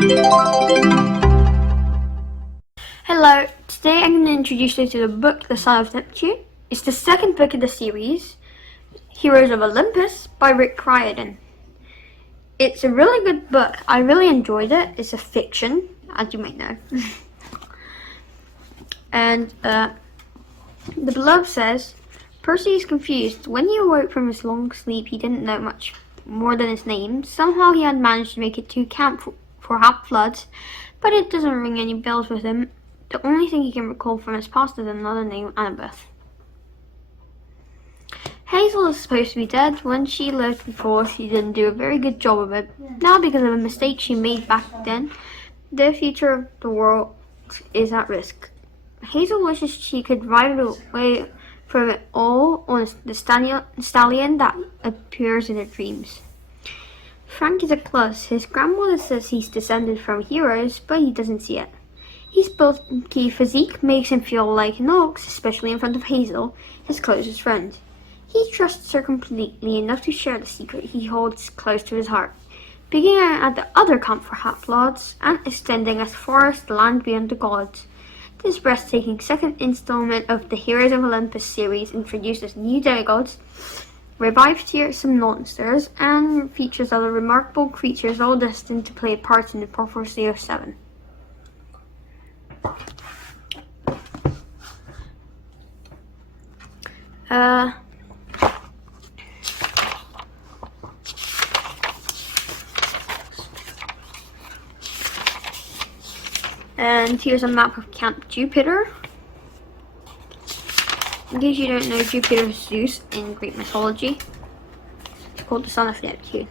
Hello, today I'm going to introduce you to the book The Son of Neptune. It's the second book in the series, Heroes of Olympus by Rick Riordan. It's a really good book. I really enjoyed it. It's a fiction, as you might know. And the blurb says, Percy is confused. When he awoke from his long sleep, he didn't know much more than his name. Somehow he had managed to make it to camp for Half-Bloods, but it doesn't ring any bells with him. The only thing he can recall from his past is another name, Annabeth. Hazel is supposed to be dead. When she lived before, she didn't do a very good job of it. Now, because of a mistake she made back then, the future of the world is at risk. Hazel wishes she could ride away from it all on the stallion that appears in her dreams. Frank is a klutz. His grandmother says he's descended from heroes, but he doesn't see it. His bulky physique makes him feel like an ox, especially in front of Hazel, his closest friend. He trusts her completely enough to share the secret he holds close to his heart, beginning at the other camp for Half-Bloods and extending as far as the land beyond the gods. This breathtaking second installment of the Heroes of Olympus series introduces new demigods, revives fearsome monsters, and features other remarkable creatures all destined to play a part in the prophecy of Seven. And here's a map of Camp Jupiter. In case you don't know, Jupiter is Zeus in Greek mythology. It's called the Son of Neptune.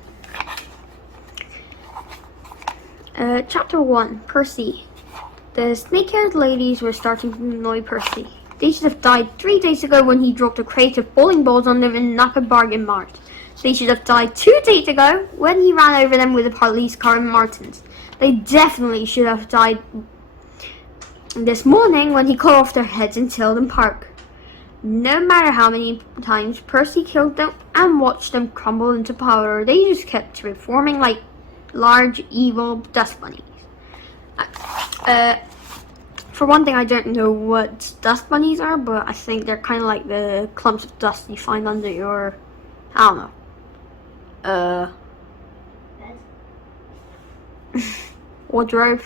Chapter 1, Percy. The snake-haired ladies were starting to annoy Percy. They should have died 3 days ago when he dropped a crate of bowling balls on them in Napa Bargain Mart. They should have died 2 days ago when he ran over them with a police car in Martin's. They definitely should have died this morning when he cut off their heads in Tilden Park. No matter how many times Percy killed them and watched them crumble into powder, they just kept reforming like large evil dust bunnies. For one thing, I don't know what dust bunnies are, but I think they're kind of like the clumps of dust you find under your, I don't know, wardrobe.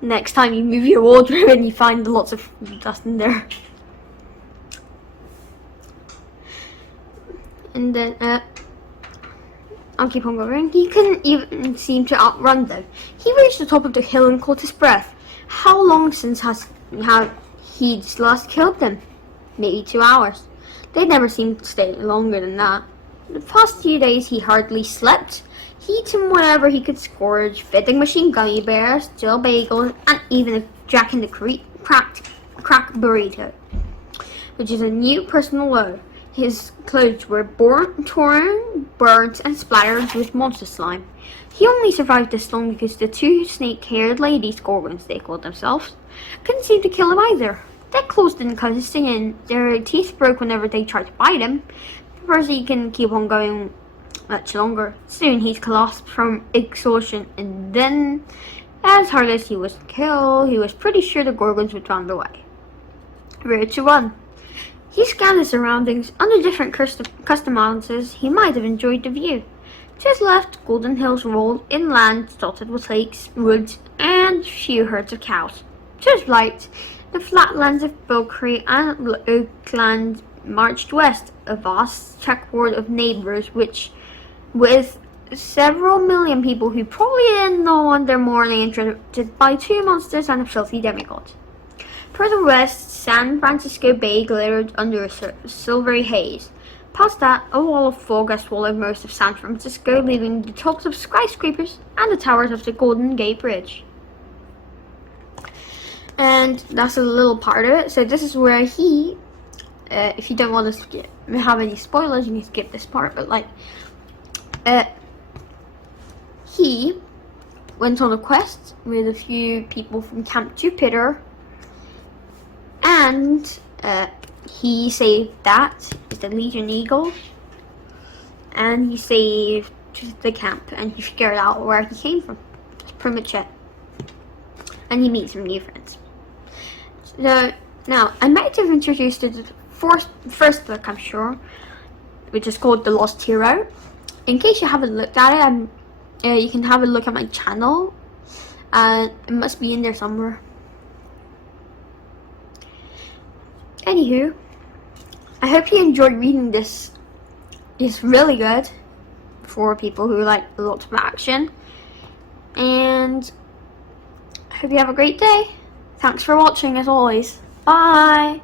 Next time you move your wardrobe and you find lots of dust in there. And then, I'll keep on going. He couldn't even seem to outrun them. He reached the top of the hill and caught his breath. How long since he'd last killed them? Maybe 2 hours. They never seemed to stay longer than that. The past few days he hardly slept. He eaten whatever he could scourge, vending machine gummy bears, dill bagels, and even a Jack in the crack burrito, which is a new personal low. His clothes were torn, burnt, and splattered with monster slime. He only survived this long because the 2 snake-haired ladies, Gorgons they called themselves, couldn't seem to kill him either. Their claws didn't cut his skin, their teeth broke whenever they tried to bite him. Percy can keep on going much longer. Soon he's collapsed from exhaustion, and then, as hard as he was to kill, he was pretty sure the Gorgons would find the way. Where to run? He scanned his surroundings. Under different customizations, he might have enjoyed the view. To his left, golden hills rolled inland, dotted with lakes, woods, and few herds of cows. To his right, the flatlands of Bulkery and Oakland marched west, a vast checkerboard of neighbors, which, with several million people who probably didn't know on their morning interrupted by 2 monsters and a filthy demigod. Further west, San Francisco Bay glittered under a silvery haze. Past that, a wall of fog has swallowed most of San Francisco, leaving the tops of skyscrapers and the towers of the Golden Gate Bridge. And that's a little part of it. So this is where he, if you don't want to have any spoilers, you can skip this part, but he went on a quest with a few people from Camp Jupiter, and he saved the Legion Eagle, and he saved the camp, and he figured out where he came from. That's pretty much it. And he meets some new friends. So now I might have introduced the first book, I'm sure, which is called The Lost Hero. In case you haven't looked at it, you can have a look at my channel. It must be in there somewhere. Anywho, I hope you enjoyed reading this. It's really good for people who like lots of action. And I hope you have a great day. Thanks for watching as always. Bye!